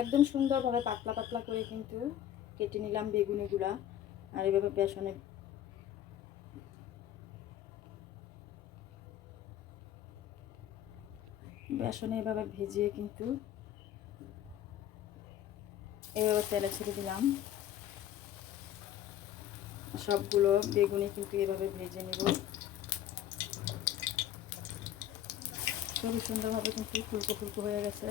একদম সুন্দরভাবে পাতলা পাতলা করে কিন্তু কেটে নিলাম বেগুনিগুলা আর এভাবে বেসনে বেসনে এভাবে ভেজিয়ে কিন্তু এভাবে তেলে ছেড়ে দিলাম। সবগুলো বেগুনি কিন্তু এভাবে ভেজে নেব। খুবই সুন্দরভাবে কিন্তু ফুলকো ফুলকো হয়ে গেছে।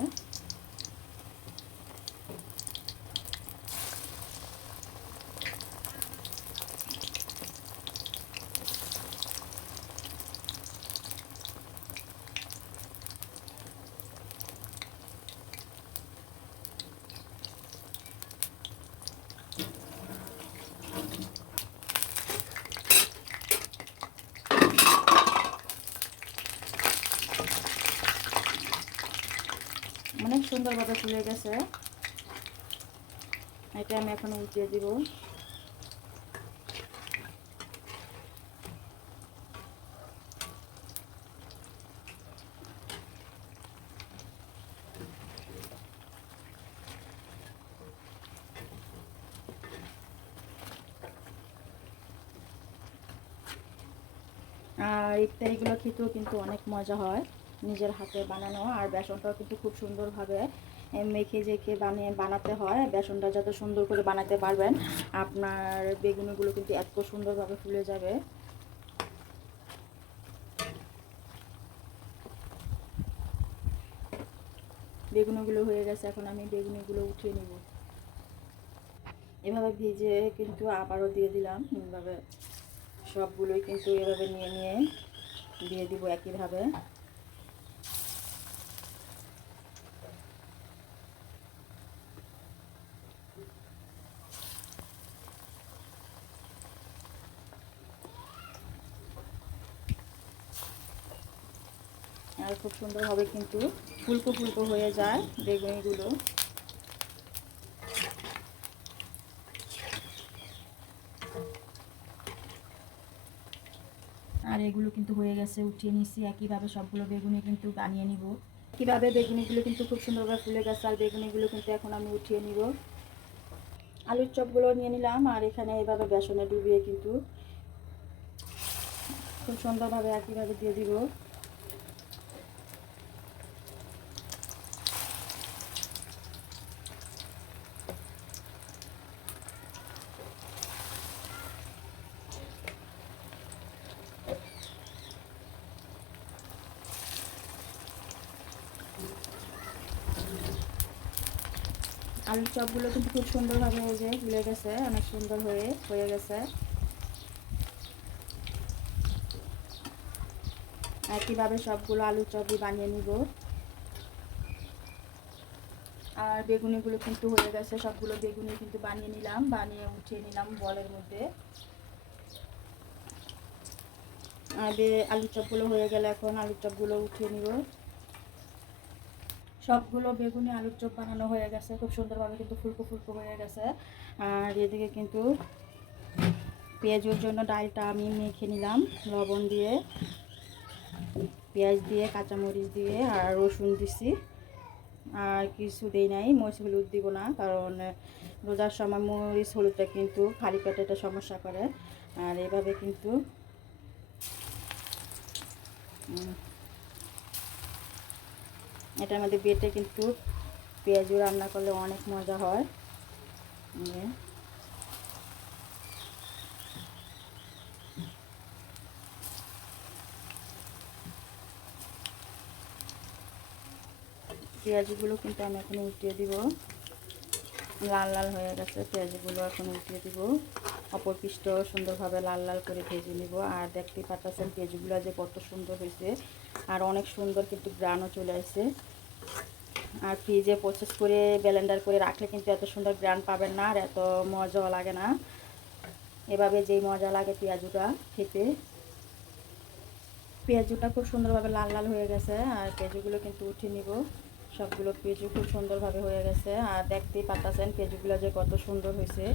অনেক সুন্দরভাবে ফুলে গেছে। এটা আমি এখন উঠিয়ে দিব। আর ইফতারিগুলো খেতেও কিন্তু অনেক মজা হয়। নিজের হাতে বানানো আর বেসনটাও কিন্তু খুব সুন্দরভাবে মেখে জেখে বানিয়ে বানাতে হয়। বেসনটা যত সুন্দর করে বানাতে পারবেন, আপনার বেগুনগুলো কিন্তু এত সুন্দরভাবে ফুলে যাবে। বেগুনগুলো হয়ে গেছে, এখন আমি বেগুনগুলো উঠিয়ে নিব। এভাবে ভিজে কিন্তু আবারও দিয়ে দিলাম। এভাবে সবগুলোই কিন্তু এভাবে নিয়ে নিয়ে দিয়ে দিব একইভাবে। আর খুব সুন্দরভাবে কিন্তু ফুলকো ফুলকো হয়ে যায় বেগুনিগুলো। আর এগুলো কিন্তু হয়ে গেছে, উঠিয়ে নিচ্ছি একইভাবে সবগুলো বেগুনি কিন্তু বানিয়ে নিব। কীভাবে বেগুনিগুলো কিন্তু খুব সুন্দরভাবে ফুলে গেছে, আর বেগুনিগুলো কিন্তু এখন আমি উঠিয়ে নিব। আলুর চপগুলো নিয়ে নিলাম, আর এখানে এভাবে বেসনে ডুবিয়ে কিন্তু খুব সুন্দরভাবে একইভাবে দিয়ে দিব। আলুর চপগুলো কিন্তু খুব সুন্দরভাবে এই যে ফুলে গেছে, অনেক সুন্দর হয়ে হয়ে গেছে। একইভাবে সবগুলো আলুর চপই বানিয়ে নিব। আর বেগুনিগুলো কিন্তু হয়ে গেছে, সবগুলো বেগুনি কিন্তু বানিয়ে নিলাম, বানিয়ে উঠিয়ে নিলাম বলের মধ্যে। আর আলুর চপগুলো হয়ে গেলে এখন আলুর চপগুলো উঠিয়ে নিব। সবগুলো বেগুনি আলুর চপ বানানো হয়ে গেছে। খুব সুন্দরভাবে কিন্তু ফুলকো ফুলকো হয়ে গেছে। আর এদিকে কিন্তু পেঁয়াজের জন্য ডালটা আমি মেখে নিলাম লবণ দিয়ে। পেঁয়াজ দিয়ে, কাঁচামরিচ দিয়ে আর রসুন দিছি। আর কিছু দেই নাই, মরিচ, হলুদ দিব না, কারণ রোজার সময় মরিচ, হলুদটা কিন্তু খালি পেটে একটা সমস্যা করে। আর এভাবে কিন্তু এটার মধ্যে বেটে কিন্তু পেঁয়াজু রান্না করলে অনেক মজা হয়। পেঁয়াজগুলো কিন্তু আমি এখন উঠিয়ে দিব। লাল লাল হয়ে গেছে, পেঁয়াজগুলো এখন উঠিয়ে দিব। অপর পৃষ্ঠ সুন্দরভাবে লাল লাল করে ভেজে নিব। আর দেখতে পাচ্ছেন পেঁয়াজগুলো যে কত সুন্দর হয়েছে। আর অনেক সুন্দর কিন্তু গ্রানও চলে আসছে। আর ফ্রিজে প্রসেস করে ব্লেন্ডার করে রাখলে কিন্তু এত সুন্দর গ্রান পাবেন না আর এত মজাও লাগে না। এভাবে যেই মজা লাগে পেঁয়াজুটা খেতে। পেঁয়াজুটা খুব সুন্দরভাবে লাল লাল হয়ে গেছে। আর পেঁয়াজুগুলো কিন্তু উঠে নিব। সবগুলো পেঁয়াজু খুব সুন্দরভাবে হয়ে গেছে। আর দেখতেই পাচ্ছেন পেঁয়াজুগুলো যে কত সুন্দর হয়েছে,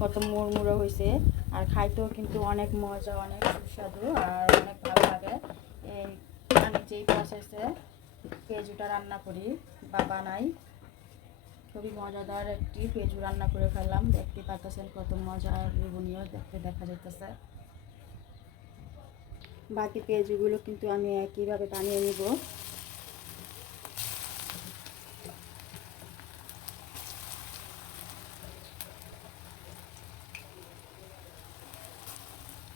কত মুড়মুড়ো হয়েছে। আর খাইতেও কিন্তু অনেক মজা, অনেক সুস্বাদু আর অনেক ভালো লাগে। এই আমি যেই প্রসেসে পেঁয়াজুটা রান্না করি বা বানাই খুবই মজাদার একটি পেঁচু রান্না করে ফেললাম। দেখতে পাচ্ছেন কত মজার বেগুনিও দেখতে দেখা যাইতেছে। বাকি পেঁয়াজগুলো কিন্তু আমি একইভাবে বানিয়ে নিব।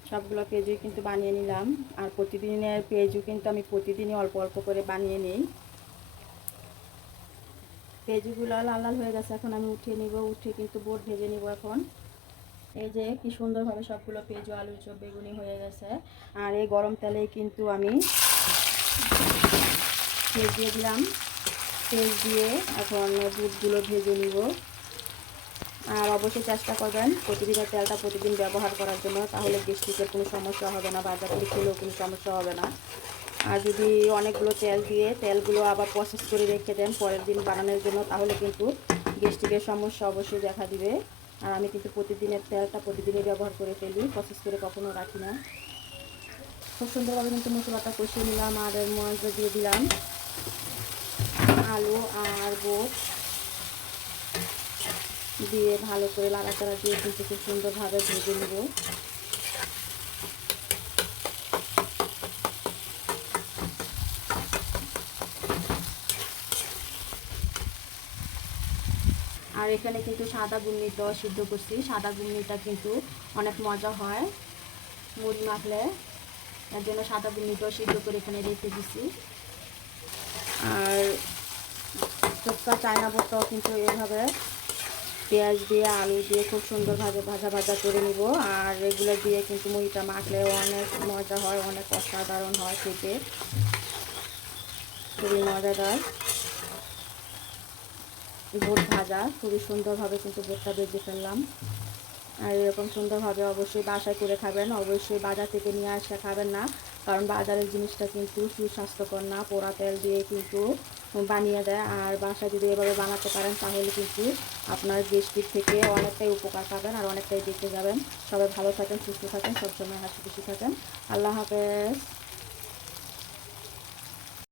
সবগুলো পেঁয়াজই কিন্তু বানিয়ে নিলাম। আর প্রতিদিনের পেঁয়াজও কিন্তু আমি প্রতিদিনই অল্প অল্প করে বানিয়ে নিই। পেঁয়াজগুলো লাল লাল হয়ে গেছে, এখন আমি উঠিয়ে নিব উঠিয়ে কিন্তু বোট ভেজে নিব এখন। এই যে কি সুন্দরভাবে সবগুলো পেঁয়াজ আলু চপ বেগুনি হয়ে গেছে। আর এই গরম তেলে কিন্তু আমি পেঁয়াজ দিয়ে দিলাম। পেঁয়াজ দিয়ে এখন দুধগুলো ভেজে নিব। আর অবশ্যই চেষ্টা করবেন প্রতিদিনের তেলটা প্রতিদিন ব্যবহার করার জন্য, তাহলে গ্যাস্ট্রিকের কোনো সমস্যা হবে না, বাজার থেকে খেলেও কোনো সমস্যা হবে না। আর যদি অনেকগুলো তেল দিয়ে তেলগুলো আবার প্রসেস করে রেখে দেন পরের দিন বানানোর জন্য, তাহলে কিন্তু গ্যাস্ট্রিকের সমস্যা অবশ্যই দেখা দিবে। আর আমি কিন্তু প্রতিদিনের তেলটা প্রতিদিনই ব্যবহার করে ফেলি প্রসেস করে কখনো রাখি না। খুব সুন্দরভাবে কিন্তু মশলাটা কষিয়ে নিলাম, আর মধ্যে দিয়ে দিলাম আলু আর বোট দিয়ে ভালো করে লাড়াচাড়া দিয়ে খুব সুন্দরভাবে ভেজে নেব। আর এখানে কিন্তু সাদা গুন্নিটা সিদ্ধ করছি। সাদা গুন্নিটা কিন্তু অনেক মজা হয় মুড়ি মাখলে। তার জন্য সাদা গুন্নিটাও সিদ্ধ করে এখানে রেখে দিছি। আর চোখা চায়না ভর্তাও কিন্তু এভাবে পেঁয়াজ দিয়ে, আলু দিয়ে খুব সুন্দরভাবে ভাজা ভাজা করে নিব। আর এগুলো দিয়ে কিন্তু মুড়িটা মাখলে অনেক মজা হয়, অনেক অসাধারণ হয় খেতে। খুবই মজাদার। বোট ভাজা, খুবই সুন্দরভাবে কিন্তু বোটটা বেজে ফেললাম। আর এরকম সুন্দরভাবে অবশ্যই বাসায় করে খাবেন। অবশ্যই বাজার থেকে নিয়ে আসে খাবেন না। কারণ বাজারের জিনিসটা কিন্তু সুস্বাস্থ্যকর না। পোড়া তেল দিয়ে কিন্তু বানিয়ে দেয়। আর বাসায় যদি এভাবে বানাতে পারেন, তাহলে কিন্তু আপনার গ্যাস্ট্রিক থেকে অনেকটাই উপকার পাবেন আর অনেকটাই দেখতে যাবেন। সবাই ভালো থাকেন, সুস্থ থাকেন, সবসময় হাসি খুশি থাকেন। আল্লাহ হাফেজ।